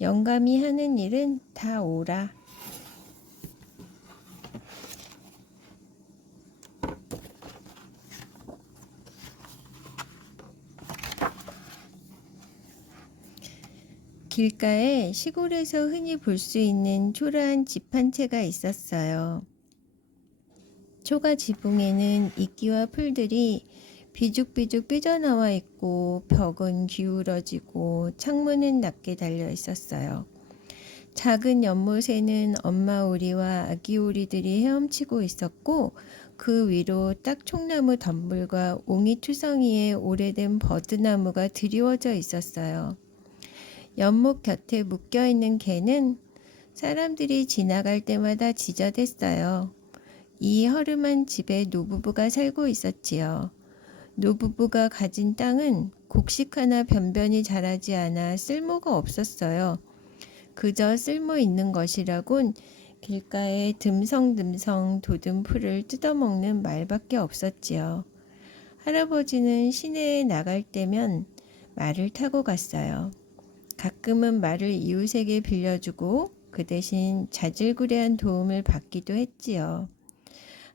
영감이 하는 일은 다 오라. 길가에 시골에서 흔히 볼 수 있는 초라한 집 한 채가 있었어요. 초가 지붕에는 이끼와 풀들이 비죽비죽 삐져나와 있고 벽은 기울어지고 창문은 낮게 달려 있었어요. 작은 연못에는 엄마 오리와 아기 오리들이 헤엄치고 있었고 그 위로 딱총나무 덤불과 옹이투성이의 오래된 버드나무가 드리워져 있었어요. 연못 곁에 묶여있는 개는 사람들이 지나갈 때마다 지저댔어요. 이 허름한 집에 노부부가 살고 있었지요. 노부부가 가진 땅은 곡식 하나 변변히 자라지 않아 쓸모가 없었어요. 그저 쓸모 있는 것이라곤 길가에 듬성듬성 돋은 풀을 뜯어먹는 말밖에 없었지요. 할아버지는 시내에 나갈 때면 말을 타고 갔어요. 가끔은 말을 이웃에게 빌려주고 그 대신 자질구레한 도움을 받기도 했지요.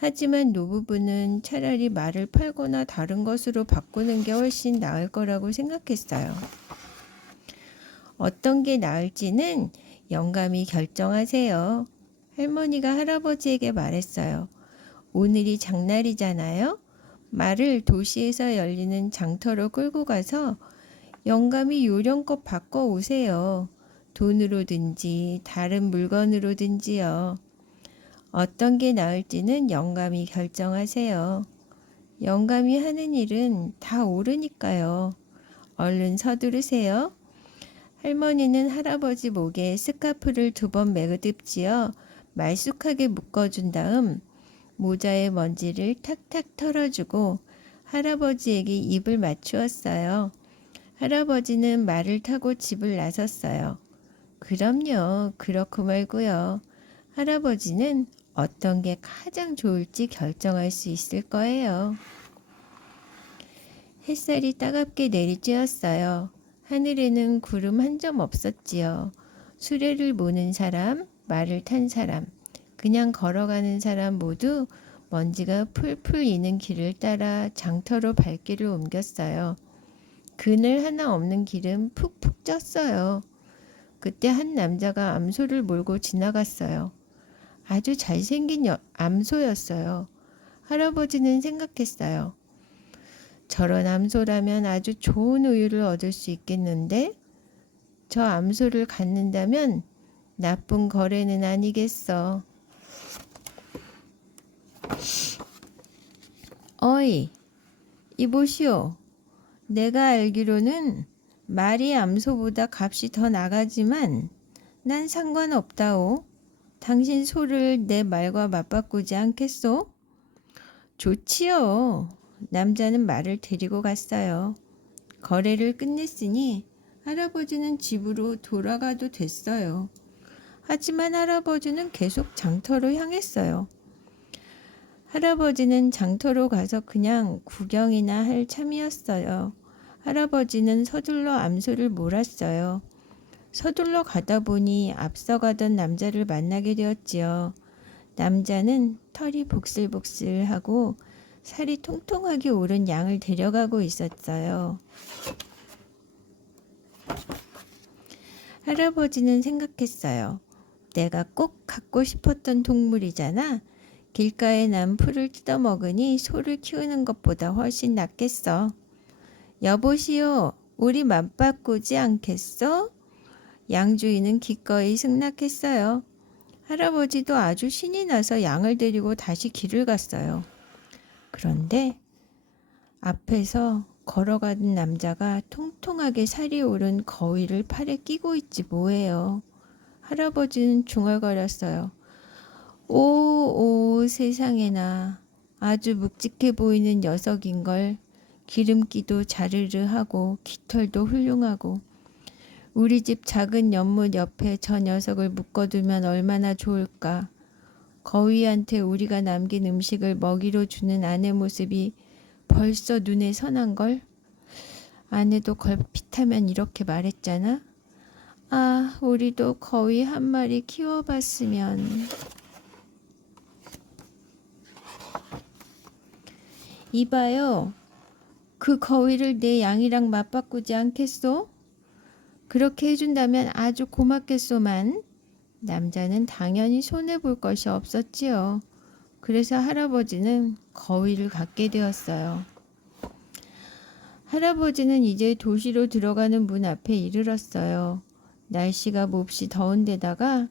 하지만 노부부는 차라리 말을 팔거나 다른 것으로 바꾸는 게 훨씬 나을 거라고 생각했어요. 어떤 게 나을지는 영감이 결정하세요. 할머니가 할아버지에게 말했어요. 오늘이 장날이잖아요. 말을 도시에서 열리는 장터로 끌고 가서 영감이 요령껏 바꿔 오세요. 돈으로든지 다른 물건으로든지요. 어떤 게 나을지는 영감이 결정하세요. 영감이 하는 일은 다 옳으니까요. 얼른 서두르세요. 할머니는 할아버지 목에 스카프를 2번 매듭지어 말쑥하게 묶어준 다음 모자의 먼지를 탁탁 털어주고 할아버지에게 입을 맞추었어요. 할아버지는 말을 타고 집을 나섰어요. 그럼요, 그렇고 말고요. 할아버지는 어떤 게 가장 좋을지 결정할 수 있을 거예요. 햇살이 따갑게 내리쬐었어요. 하늘에는 구름 한 점 없었지요. 수레를 모는 사람, 말을 탄 사람, 그냥 걸어가는 사람 모두 먼지가 풀풀 이는 길을 따라 장터로 발길을 옮겼어요. 그늘 하나 없는 길은 푹푹 쪘어요. 그때 한 남자가 암소를 몰고 지나갔어요. 아주 잘생긴 암소였어요. 할아버지는 생각했어요. 저런 암소라면 아주 좋은 우유를 얻을 수 있겠는데 저 암소를 갖는다면 나쁜 거래는 아니겠어. 어이, 이보시오. 내가 알기로는 말이 암소보다 값이 더 나가지만 난 상관없다오. 당신 소를 내 말과 맞바꾸지 않겠소? 좋지요. 남자는 말을 데리고 갔어요. 거래를 끝냈으니 할아버지는 집으로 돌아가도 됐어요. 하지만 할아버지는 계속 장터로 향했어요. 할아버지는 장터로 가서 그냥 구경이나 할 참이었어요. 할아버지는 서둘러 암소를 몰았어요. 서둘러 가다 보니 앞서가던 남자를 만나게 되었지요. 남자는 털이 복슬복슬하고 살이 통통하게 오른 양을 데려가고 있었어요. 할아버지는 생각했어요. 내가 꼭 갖고 싶었던 동물이잖아. 길가에 난 풀을 뜯어먹으니 소를 키우는 것보다 훨씬 낫겠어. 여보시오, 우리 맞바꾸지 않겠어? 양주인은 기꺼이 승낙했어요. 할아버지도 아주 신이 나서 양을 데리고 다시 길을 갔어요. 그런데 앞에서 걸어가던 남자가 통통하게 살이 오른 거위를 팔에 끼고 있지 뭐예요. 할아버지는 중얼거렸어요. 오, 세상에나. 아주 묵직해 보이는 녀석인걸. 기름기도 자르르하고 깃털도 훌륭하고. 우리 집 작은 연못 옆에 저 녀석을 묶어두면 얼마나 좋을까. 거위한테 우리가 남긴 음식을 먹이로 주는 아내 모습이 벌써 눈에 선한걸. 아내도 걸핏하면 이렇게 말했잖아. 아, 우리도 거위 한 마리 키워봤으면. 이봐요. 그 거위를 내 양이랑 맞바꾸지 않겠소? 그렇게 해준다면 아주 고맙겠소만. 남자는 당연히 손해볼 것이 없었지요. 그래서 할아버지는 거위를 갖게 되었어요. 할아버지는 이제 도시로 들어가는 문 앞에 이르렀어요. 날씨가 몹시 더운 데다가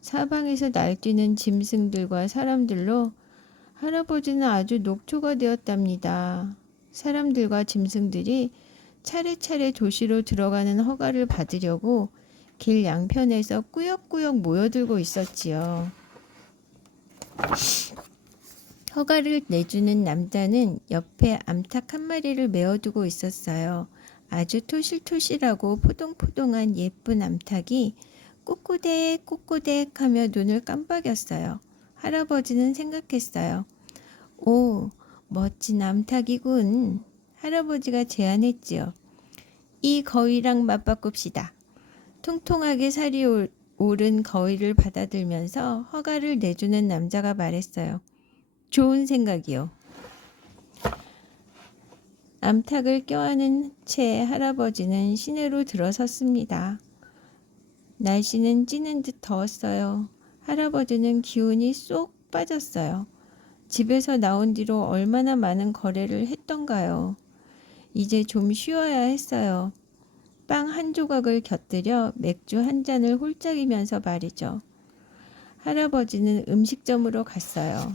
사방에서 날뛰는 짐승들과 사람들로 할아버지는 아주 녹초가 되었답니다. 사람들과 짐승들이 차례차례 도시로 들어가는 허가를 받으려고 길 양편에서 꾸역꾸역 모여들고 있었지요. 허가를 내주는 남자는 옆에 암탉 한 마리를 메어두고 있었어요. 아주 토실토실하고 포동포동한 예쁜 암탉이 꼬꼬댁 꼬꼬댁 하며 눈을 깜빡였어요. 할아버지는 생각했어요. 오, 멋진 암탉이군. 할아버지가 제안했지요. 이 거위랑 맞바꿉시다. 통통하게 살이 오른 거위를 받아들면서 허가를 내주는 남자가 말했어요. 좋은 생각이요. 암탉을 껴안은 채 할아버지는 시내로 들어섰습니다. 날씨는 찌는 듯 더웠어요. 할아버지는 기운이 쏙 빠졌어요. 집에서 나온 뒤로 얼마나 많은 거래를 했던가요. 이제 좀 쉬어야 했어요. 빵 한 조각을 곁들여 맥주 한 잔을 홀짝이면서 말이죠. 할아버지는 음식점으로 갔어요.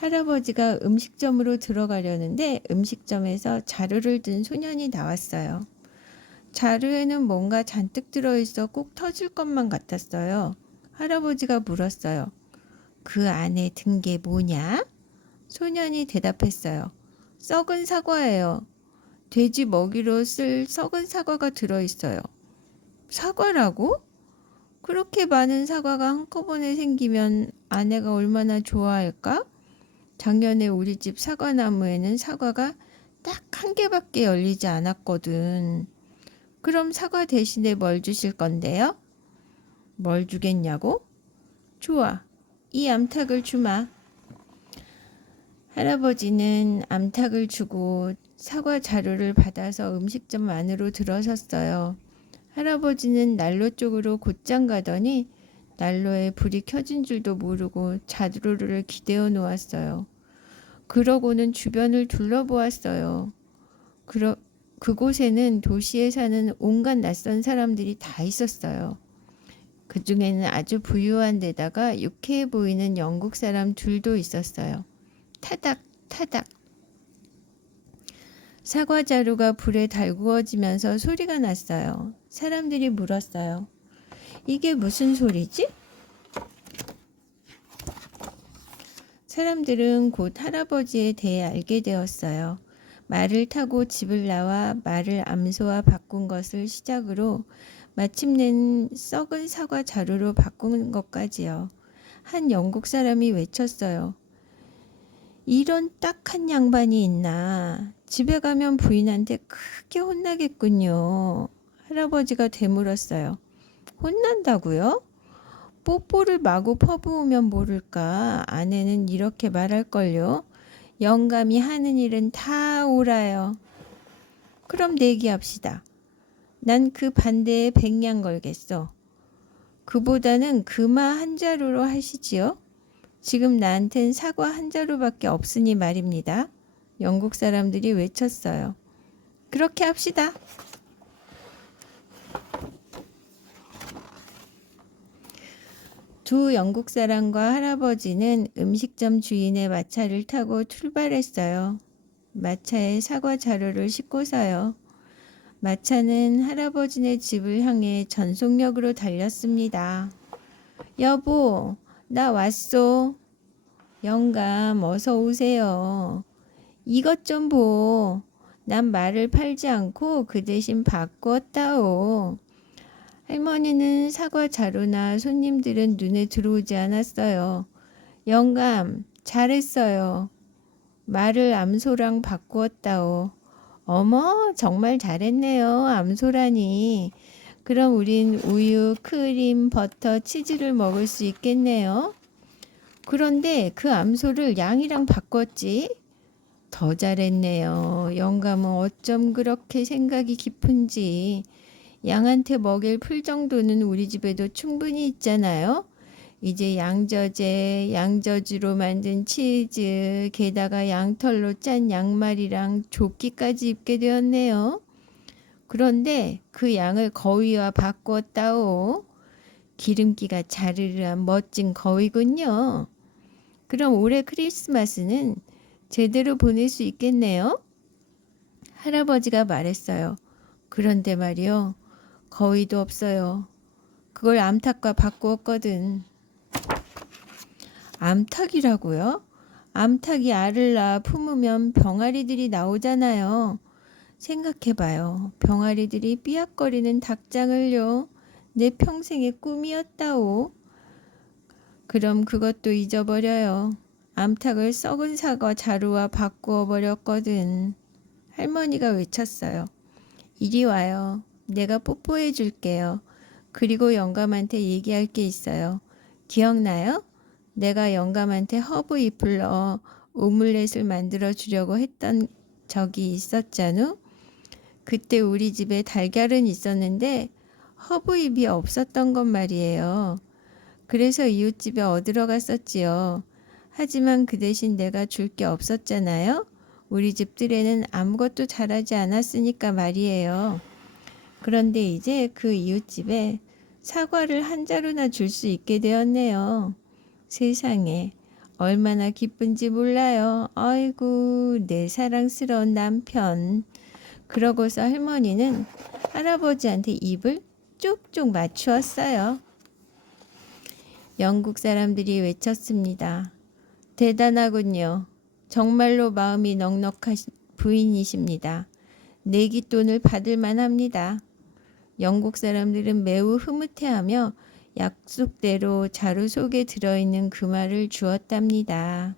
할아버지가 음식점으로 들어가려는데 음식점에서 자루를 든 소년이 나왔어요. 자루에는 뭔가 잔뜩 들어있어 꼭 터질 것만 같았어요. 할아버지가 물었어요. 그 안에 든 게 뭐냐? 소년이 대답했어요. 썩은 사과예요. 돼지 먹이로 쓸 썩은 사과가 들어있어요. 사과라고? 그렇게 많은 사과가 한꺼번에 생기면 아내가 얼마나 좋아할까? 작년에 우리 집 사과나무에는 사과가 딱 한 개밖에 열리지 않았거든. 그럼 사과 대신에 뭘 주실 건데요? 뭘 주겠냐고? 좋아, 이 암탉을 주마. 할아버지는 암탉을 주고 사과 자루를 받아서 음식점 안으로 들어섰어요. 할아버지는 난로 쪽으로 곧장 가더니 난로에 불이 켜진 줄도 모르고 자루를 기대어 놓았어요. 그러고는 주변을 둘러보았어요. 그곳에는 도시에 사는 온갖 낯선 사람들이 다 있었어요. 그 중에는 아주 부유한 데다가 유쾌해 보이는 영국 사람 둘도 있었어요. 타닥 타닥. 사과 자루가 불에 달구어지면서 소리가 났어요. 사람들이 물었어요. 이게 무슨 소리지? 사람들은 곧 할아버지에 대해 알게 되었어요. 말을 타고 집을 나와 말을 암소와 바꾼 것을 시작으로 마침내는 썩은 사과 자루로 바꾼 것까지요. 한 영국 사람이 외쳤어요. 이런 딱한 양반이 있나. 집에 가면 부인한테 크게 혼나겠군요. 할아버지가 되물었어요. 혼난다고요? 뽀뽀를 마구 퍼부으면 모를까. 아내는 이렇게 말할걸요. 영감이 하는 일은 다 옳아요. 그럼 내기합시다. 난 그 반대에 100냥 걸겠어. 그보다는 금화 한 자루로 하시지요. 지금 나한텐 사과 한 자루밖에 없으니 말입니다. 영국 사람들이 외쳤어요. 그렇게 합시다. 두 영국 사람과 할아버지는 음식점 주인의 마차를 타고 출발했어요. 마차에 사과 자루를 싣고서요. 마차는 할아버지네 집을 향해 전속력으로 달렸습니다. 여보, 나 왔소. 영감, 어서 오세요. 이것 좀 보. 난 말을 팔지 않고 그 대신 바꾸었다오. 할머니는 사과 자루나 손님들은 눈에 들어오지 않았어요. 영감, 잘했어요. 말을 암소랑 바꾸었다오. 어머, 정말 잘했네요. 암소라니. 그럼 우린 우유, 크림, 버터, 치즈를 먹을 수 있겠네요. 그런데 그 암소를 양이랑 바꿨지? 더 잘했네요. 영감은 어쩜 그렇게 생각이 깊은지. 양한테 먹일 풀 정도는 우리 집에도 충분히 있잖아요. 이제 양저제, 양저주로 만든 치즈, 게다가 양털로 짠 양말이랑 조끼까지 입게 되었네요. 그런데 그 양을 거위와 바꾸었다오. 기름기가 자르르한 멋진 거위군요. 그럼 올해 크리스마스는 제대로 보낼 수 있겠네요? 할아버지가 말했어요. 그런데 말이요. 거위도 없어요. 그걸 암탉과 바꾸었거든. 암탉이라고요? 암탉이 알을 낳아 품으면 병아리들이 나오잖아요. 생각해봐요. 병아리들이 삐약거리는 닭장을요. 내 평생의 꿈이었다오. 그럼 그것도 잊어버려요. 암탉을 썩은 사과 자루와 바꾸어 버렸거든. 할머니가 외쳤어요. 이리 와요. 내가 뽀뽀해 줄게요. 그리고 영감한테 얘기할 게 있어요. 기억나요? 내가 영감한테 허브 잎을 넣어 오믈렛을 만들어 주려고 했던 적이 있었잖아. 그때 우리 집에 달걀은 있었는데 허브 잎이 없었던 것 말이에요. 그래서 이웃집에 얻으러 갔었지요. 하지만 그 대신 내가 줄 게 없었잖아요. 우리 집들에는 아무것도 자라지 않았으니까 말이에요. 그런데 이제 그 이웃집에 사과를 한 자루나 줄 수 있게 되었네요. 세상에 얼마나 기쁜지 몰라요. 아이고 내 사랑스러운 남편. 그러고서 할머니는 할아버지한테 입을 쪽쪽 맞추었어요. 영국 사람들이 외쳤습니다. 대단하군요. 정말로 마음이 넉넉하신 부인이십니다. 내기돈을 받을 만합니다. 영국 사람들은 매우 흐뭇해하며 약속대로 자루 속에 들어있는 그 말을 주었답니다.